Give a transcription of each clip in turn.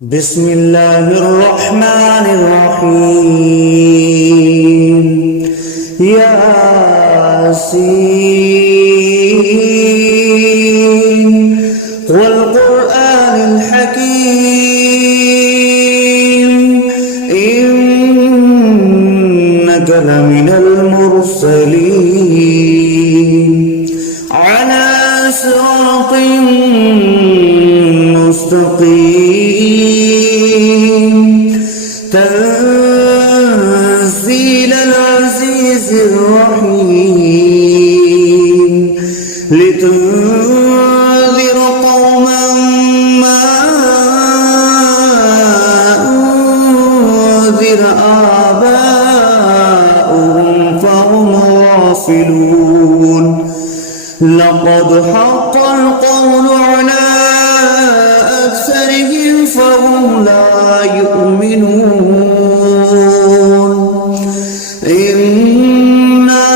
بسم الله الرحمن الرحيم ياسين والقرآن الحكيم إنك لمن المرسلين على صراط مستقيم تنزيل العزيز الرحيم لتنذر قوما ما أنذر آباؤهم فهم غافلون لقد حق القول على أكثرهم فهم لا يؤمنون إنا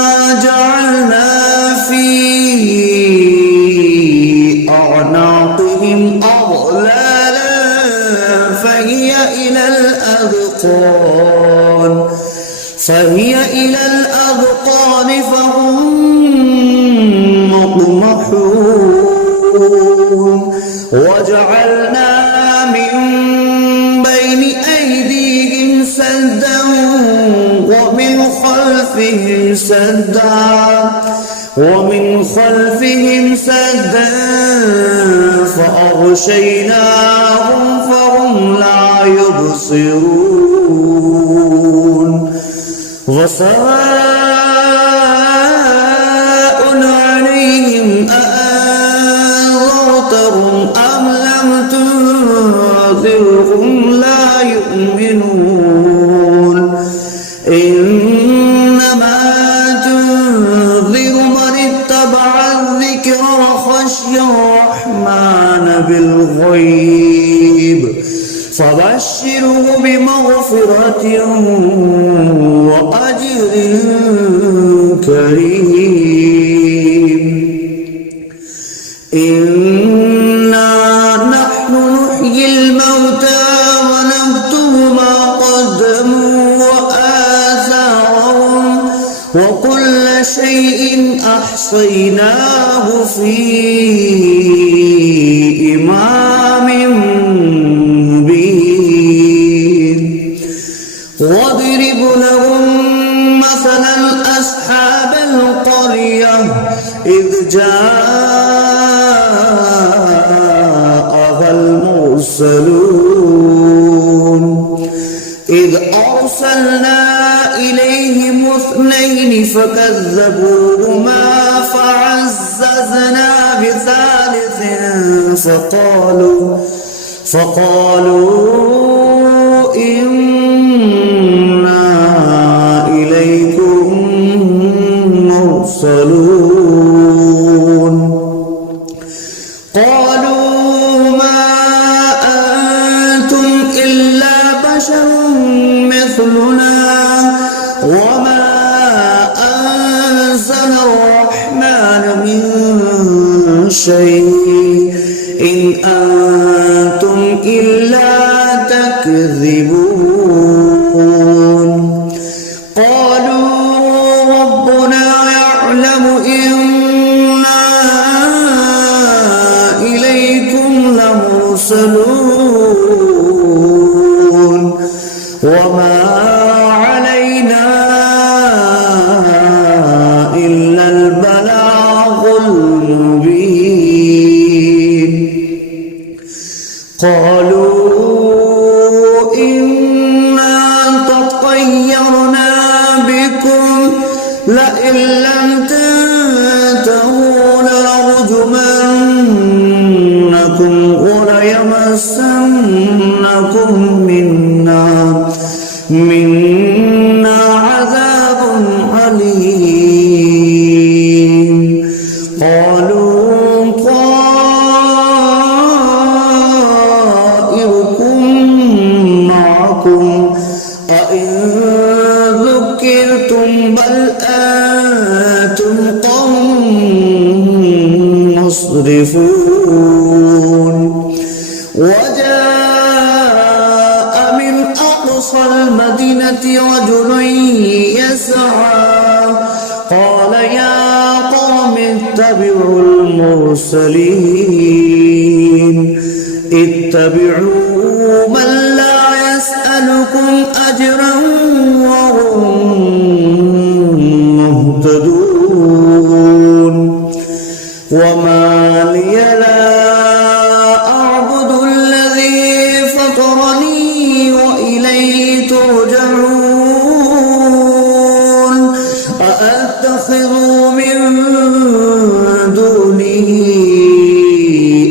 جعلنا في أعناقهم أغلالا فهي إلى الأذقان فهم مقمحون وجعلنا من بين أيديهم سدا ومن خلفهم سدا فأغشيناهم فهم لا يبصرون وسواء عليهم أأنذرتهم أم لم تنذرهم لا يؤمنون إنما تنذر من اتبع الذكر وخشي الرحمن بالغيب فبشره بمغفرة وأجر كريم إنا نحن نحيي الموتى ونكتب ما قدموا وآثارهم وكل شيء أحصيناه في إمام مبين واضرب لهم مثلا أصحاب القرية إذ جاءها المرسلون إذ أرسلنا إليهم اثنين فكذبوهما فعززنا بثالث فقالوا إنا إليكم مرسلون قالوا ما أنتم إلا بشر مثلنا وما أنزل الرحمن من شيء إن أنتم إلا تكذبون قالوا ربنا يعلم إنا إليكم لمرسلون وما علينا إلا البلاغ المبين قالوا إنا تطيرنا بكم لئن لم تنتهوا لنرجمنكم وليمسنكم منا عذاب عليم قالوا طائركم معكم أئن ذكرتم بل أنتم قوم مسرفون وجاء أقصى المدينة رجل يسعى قال يا قوم اتبعوا المرسلين اتبعوا من لا يسألكم أجرا وهم مهتدون وما لي لا أعبد الذي فطرني وإليه ترجعون أأتخذ من دونه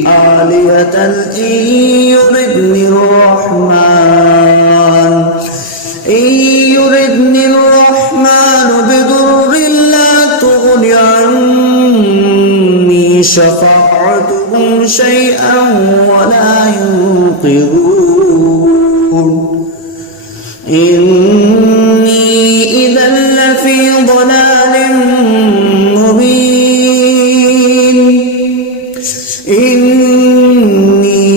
آلهة إن يردني الرحمن بضر لا تغن عني شفاعتهم شيئا ولا ينقذون إني إذا لفي ضلال مبين إني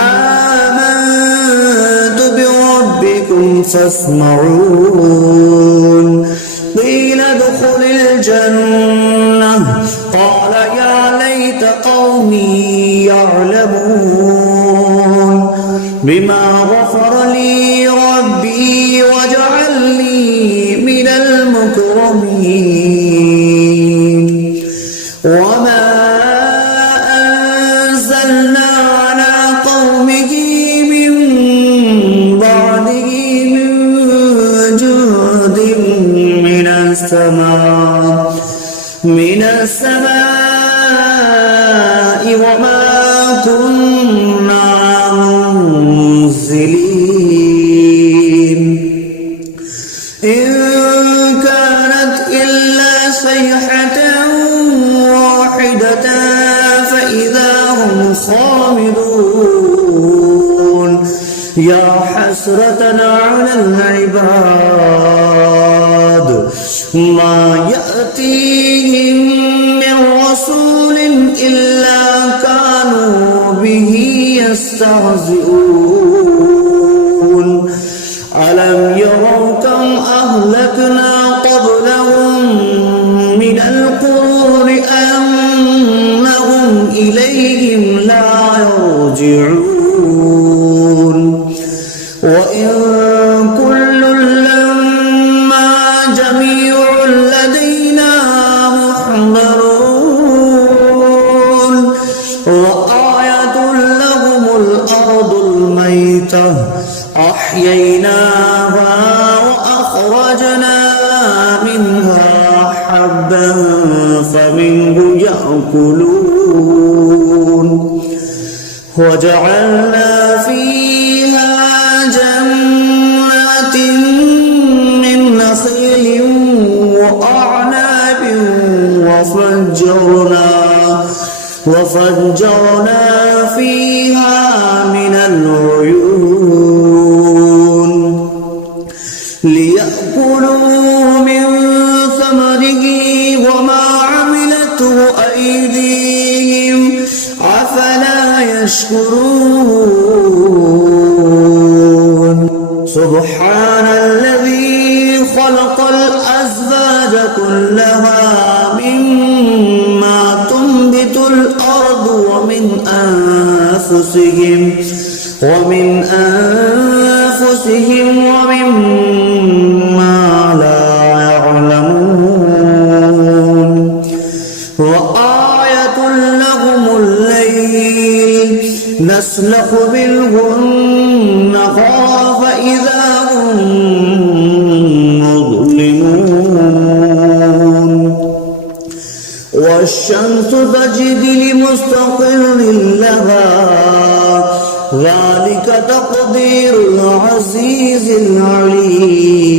آمنت بربكم فاسمعون قيل ادخل الجنة قال يا ليت قومي يعلمون بما غفر لي ربي وجعلني من المكرمين وما أنزلنا على قومه من بعده من جند من السماء وما كنا منزلين إن كانت إلا صيحة واحدة فإذا هم خامدون يا حسرة على العباد ما يأتيهم من رسول إلا كانوا به يستهزئون ألم يروا كم أهلكنا قبلهم من القرون أنهم إليهم لا يرجعون وإن كل لما جميع لدينا محضرون وآية لهم الأرض الميتة أحييناها وأخرجنا منها حبا فمنه يأكلون وجعلنا فيها جنات من نخيل وأعناب وفجرنا فيها من العيون ليأكلوا من ثمره وما عملته أيديهم أفلا يشكرون سبحان الذي خلق الأزواج كلها مما تنبت الأرض ومن أنفسهم ومما لا يعلمون وآية لهم الليل نسلخ منه النهار فإذا هم مظلمون والشمس تجري لمستقر لها ذلك تقدير العزيز العليم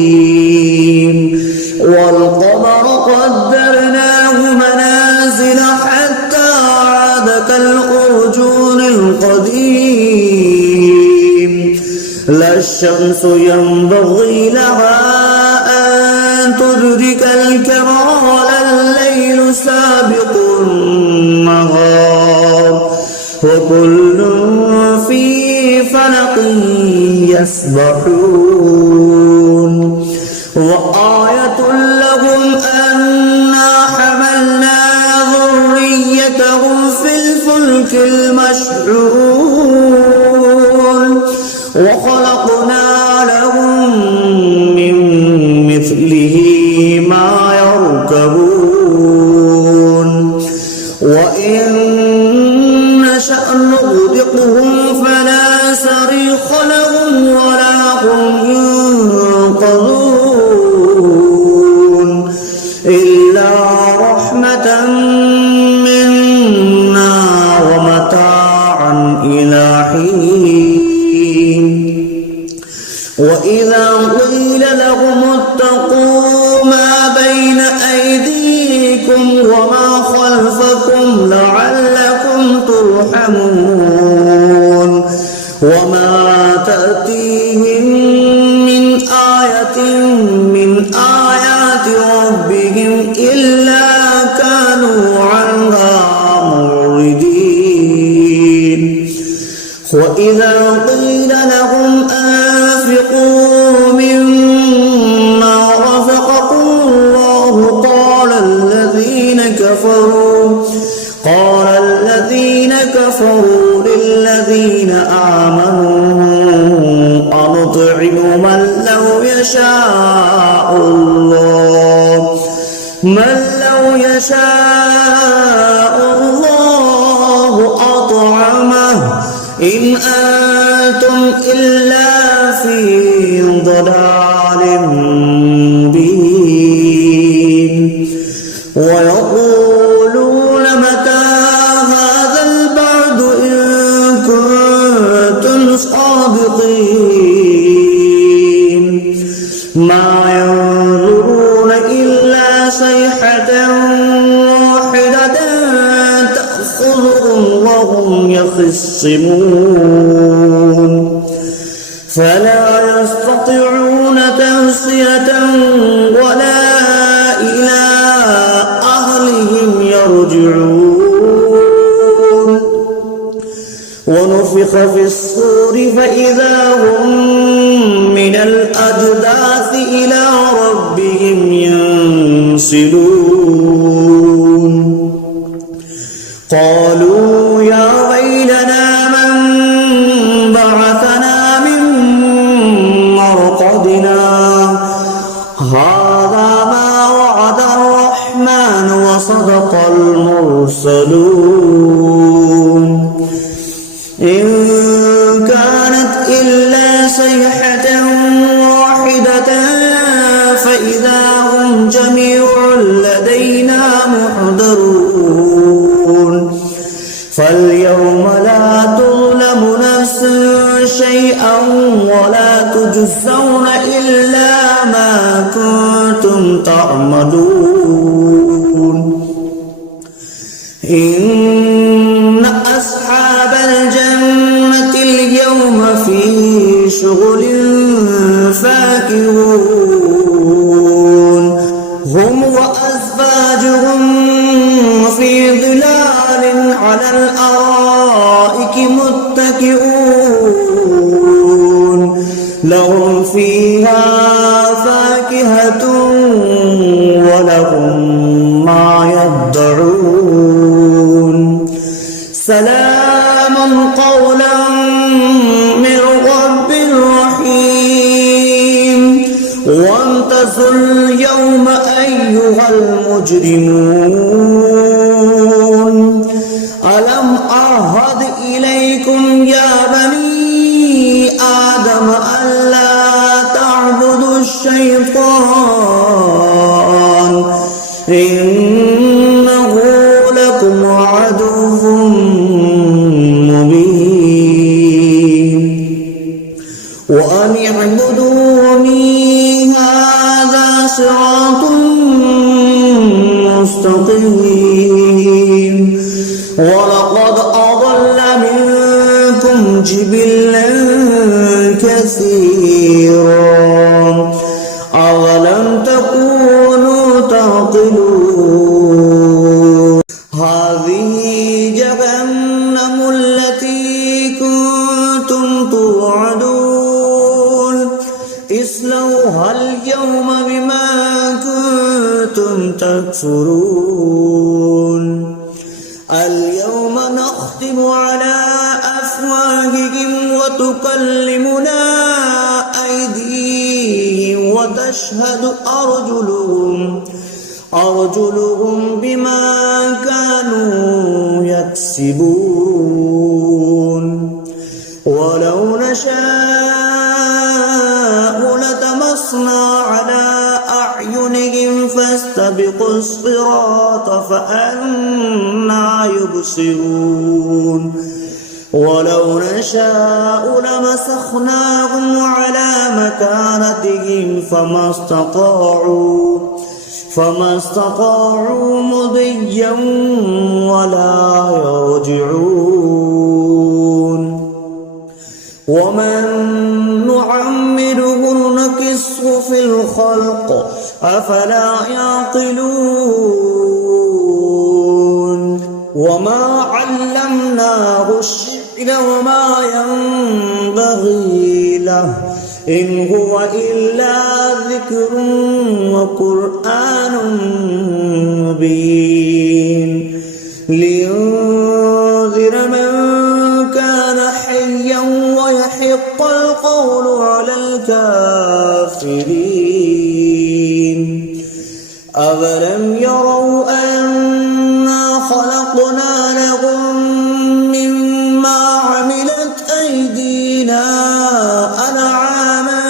والقمر قدرناه منازل حتى عاد كالأرجون القديم لا الشمس ينبغي لها أن تدرك الكمال الليل سابق النهار وكل في فلق يسبحون وخلقنا لهم من مثله ما يركبون وإن نشأ نغرقهم فلا صريخ لهم ولا هم ينقذون إلا رحمة منا ومتاعا إلى حين وإذا قيل لهم اتقوا ما بين أيديكم وما خلفكم لعلكم ترحمون وما تأتيهم من آية من آيات ربهم إلا كانوا عنها معرضين وإذا قيل لهم أنفقوا مما رزقكم الله قال الذين كفروا للذين آمنوا أنطعم من لو يشاء الله أطعمه إن أنتم إلا في ضلال مبين ويقولون متى هذا البعد إن كنتم صادقين ما ينظرون إلا صيحة واحدة تأخذهم وهم يخصمون فلا يستطيعون توصية ولا إلى أهلهم يرجعون ونفخ في الصور فإذا هم من الأجداث إلى ربهم ينسلون قالوا يا ويلنا من بعثنا من مرقدنا هذا ما وعد الرحمن وصدق المرسلون إن كانت إلا صيحة واحدة فإذا هم جميع لدينا محضرون فاليوم لا تظلم نفس شيئا ولا تجزون إلا ما كنتم تعملون إن أصحاب الجنة اليوم في شغل فاكهون هم وأزواجهم في ظلال على الأرائك متكئون لهم فيها فاكهة ولهم ما يدعون سلام قولا من رب رحيم وامتازوا اليوم أيها المجرمون ألم أعهد إليكم يا بني آدم ألا تعبدوا الشيطان إنه لكم عدو مبين وأن اعبدوني هذا صراط مستقيم ولقد أضل منكم جبلا كثيرا أولم تكونوا تعقلون هذه جهنم التي كنتم توعدون اصلوها اليوم بما كنتم تكفرون اليوم نختم على أفواههم تكلمنا أيديهم وتشهد أرجلهم بما كانوا يكسبون ولو نشاء لطمسنا على أعينهم فاستبقوا الصراط فأنى يبصرون ولو نشاء لمسخناهم على مكانتهم فما استطاعوا مضيا ولا يرجعون ومن نعمره نكسه في الخلق أفلا يعقلون وما علمناه الشعر وما ينبغي له إن هو إلا ذكر وقرآن مبين لينذر من كان حيا ويحق القول على الكافرين أولم يروا أنا خلقنا لهم مما عملت أيدينا أنعاما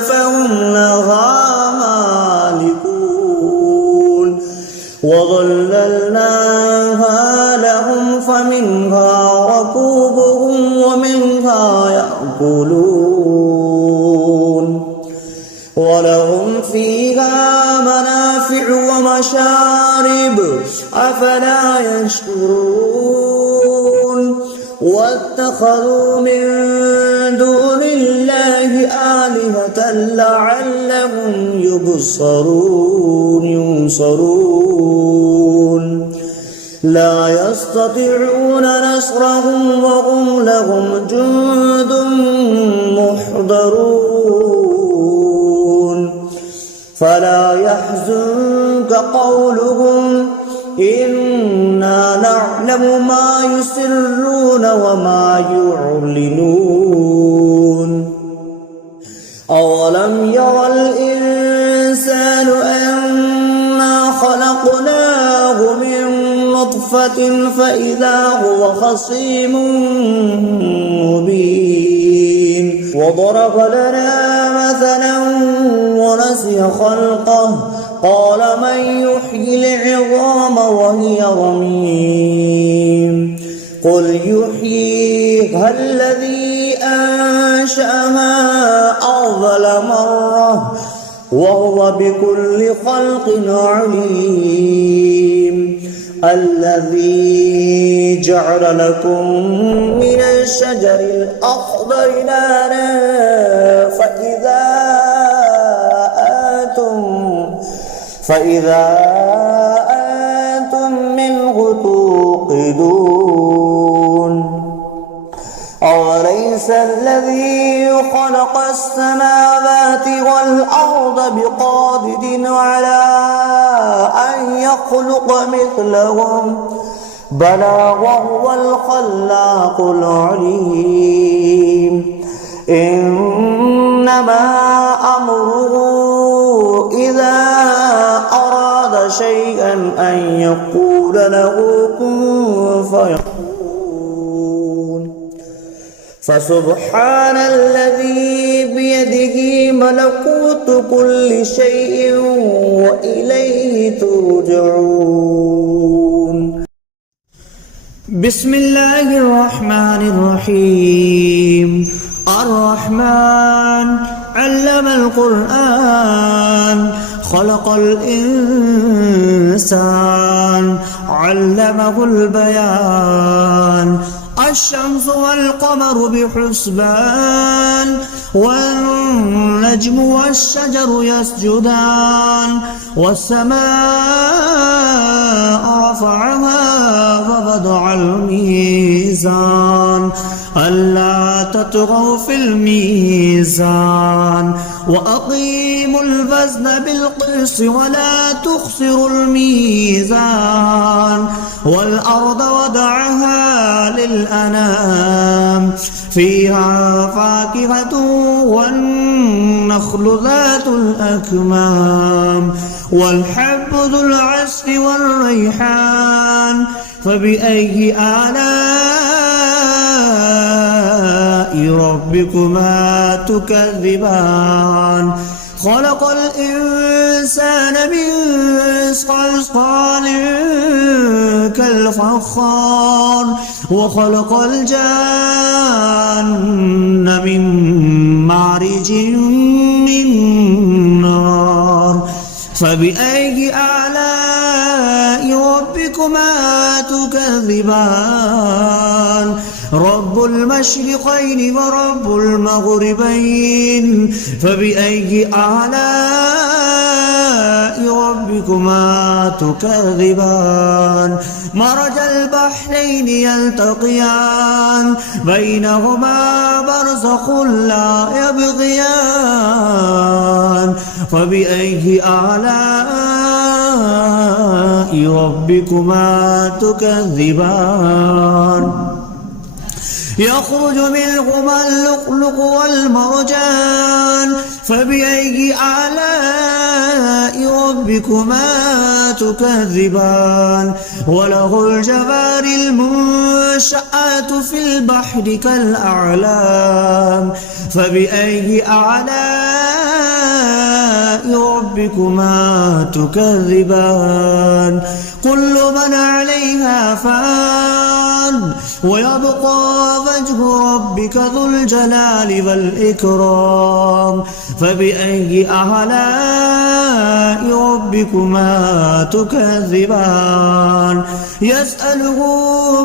فهم لها مالكون وظللناها لهم فمنها ركوبهم ومنها يأكلون ولهم فيها منافع ومشارب أفلا يشكرون واتخذوا من دون الله آلهة لعلهم ينصرون لا يستطيعون نصرهم وهم لهم جند محضرون فلا يحزنك قولهم إنا نعلم ما يسرون وما يعلنون أولم ير الإنسان أنا خلقناه من نطفة فإذا هو خصيم مبين وضرب لنا مثلا ونسي خلقه قال من يحيي العظام وهي رميم قل يحييها الذي أنشأها أول مرة وهو بكل خلق عليم الذي جعل لكم من الشجر الأخضر نارا فإذا أنتم منه توقدون أوليس الذي خلق السماوات والأرض بقادر على أن يخلق مثلهم بلى وهو الخلاق العليم إنما أمره إذا أراد شيئا أن يقول له كن فيكون فسبحان الذي بيده ملكوت كل شيء وإليه ترجعون بسم الله الرحمن الرحيم الرحمن علم القرآن خلق الإنسان علمه البيان الشمس والقمر بحسبان والنجم والشجر يسجدان والسماء رفعها ووضع الميزان ألا تطغوا في الميزان وأقيموا الوزن بالقسط ولا تخسروا الميزان والأرض وضعها للأنام فيها فاكهة والنخل ذات الأكمام والحب ذو العصف والريحان فبأي آلاء ربكما تكذبان خلق الإنسان من صلصال كالفخار وخلق الجان من مارج من نار فبأي آلاء ربكما تكذبان رب المشرقين ورب المغربين فبأي آلاء ربكما تكذبان مرج البحرين يلتقيان بينهما برزخ لا يبغيان فبأي آلاء ربكما تكذبان يخرج منهما اللؤلؤ والمرجان فبأي آلاء ربكما تكذبان وله الجوار المنشآت في البحر كالأعلام فبأي آلاء ربكما تكذبان كل من عليها فان ويبقى وجه ربك ذو الجلال والإكرام فبأي آلاء ربكما تكذبان يسأله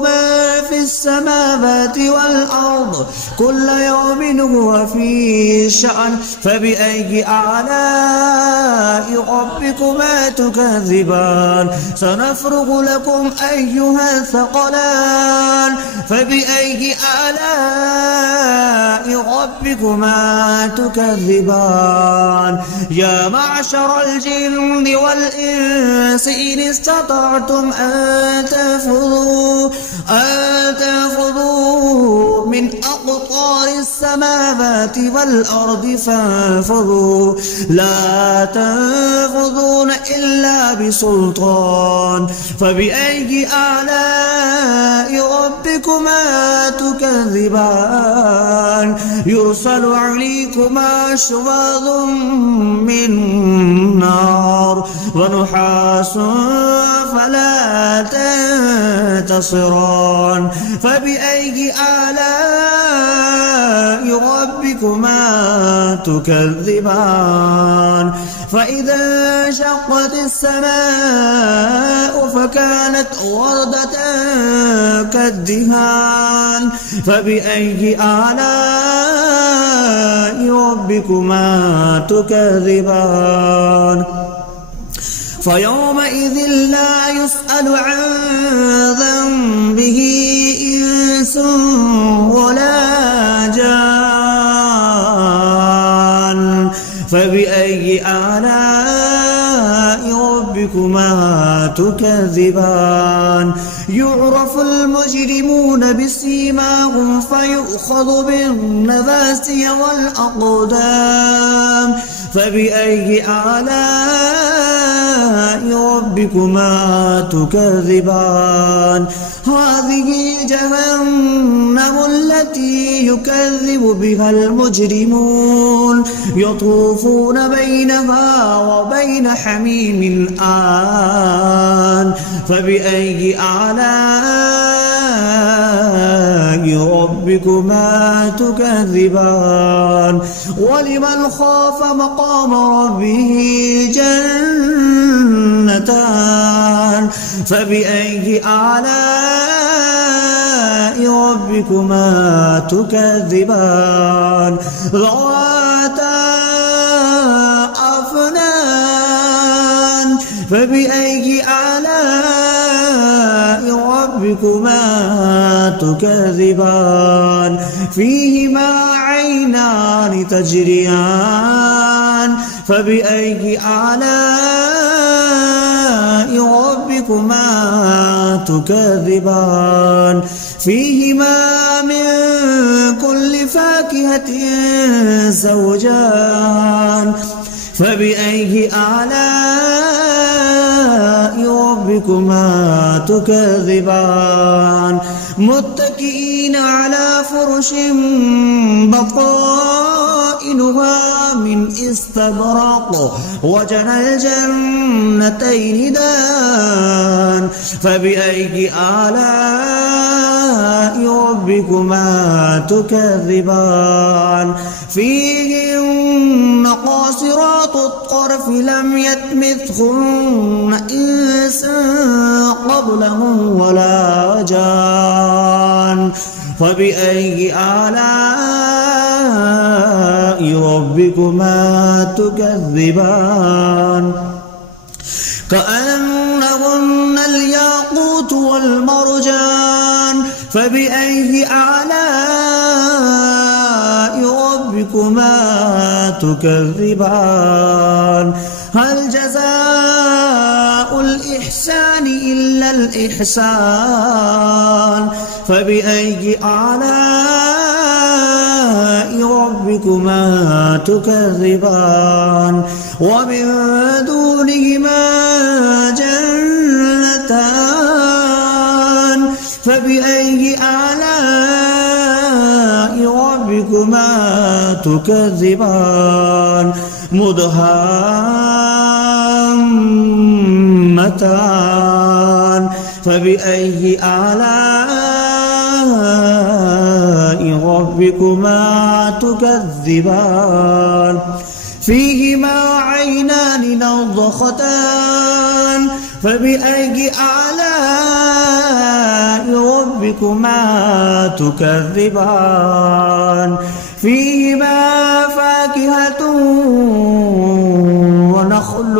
ما في السماوات والأرض كل يوم هو في شأن فبأي آلاء ربكما تكذبان سنفرغ لكم أيها الثقلان فبأي آلاء ربكما تكذبان يا معشر الجن والإنس إن استطعتم أن تنفذوا من أقطار السماوات والأرض فانفذوا لا تنفذون إلا بسلطان فبأي آلاء ربكما تكذبان يرسل عليكما شواظ من نار ونحاس فلا تنتصران فبأي آلاء ربكما تكذبان فإذا انشقت السماء فكانت وردة كالدهان فبأي آلاء ربكما تكذبان فيومئذ لا يسأل عن ذنبه إنس ولا جان فبأي آلاء ربكما تكذبان يعرف المجرمون بسيماهم فيؤخذ بالنواسي والأقدام فبأي آلاء ربكما تكذبان هذه جهنم التي يكذب بها المجرمون يطوفون بينها وبين حميم آن فبأي آلاء ربكما تكذبان ولمن خاف مقام ربه جنتان فبأي آلاء ربكما تكذبان ذواتا أفنان فبأي آلاء ربكما تكذبان فيهما عينان تجريان فبأي آلاء ربكما تكذبان فيهما من كل فاكهة زوجان فبأي آلاء ربكما تكذبان متكئين على فرش بطائنها من استبرق وجنى الجنتين دان فبأي آلاء ربكما تكذبان فيهن قاصرات الطرف لم يطمثهن إنس قبلهم ولا جان فبأي آلاء ربكما تكذبان كأنهن الياقوت والمرجان فبأي آلاء ربكما تكذبان هل جزاء الإحسان إلا الإحسان فبأي آلاء ربكما تكذبان ومن دونهما جنتان فبأي آلاء ربكما تكذبان مدهامتان فبأي آلاء ربكما تكذبان فيهما عينان نضختان فبأي آلاء ربكما تكذبان فيهما فاكهة ونخل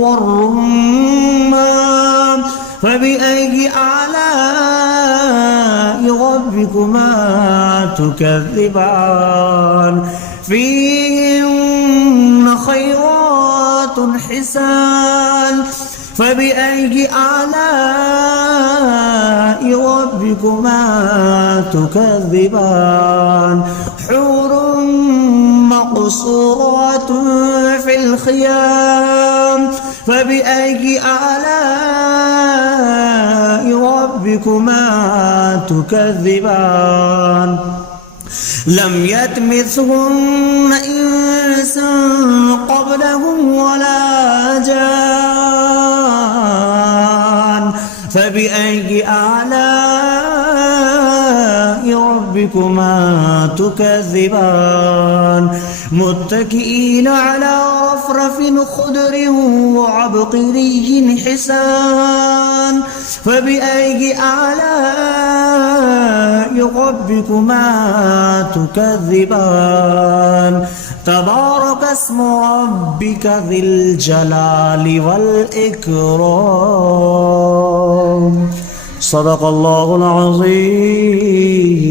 والرمان فبأي آلاء ربكما تكذبان فيهن خيرات حسان فبأي آلاء ربكما تكذبان حور مقصورات في الخيام فبأي آلاء ربكما تكذبان لم يطمثهن إنس قبلهم ولا جان فبأي آلاء ربكما تكذبان متكئين على رفرف خضر وعبقري حسان فبأي آلاء ربكما تكذبان تبارك اسم ربك ذي الجلال والإكرام صدق الله العظيم.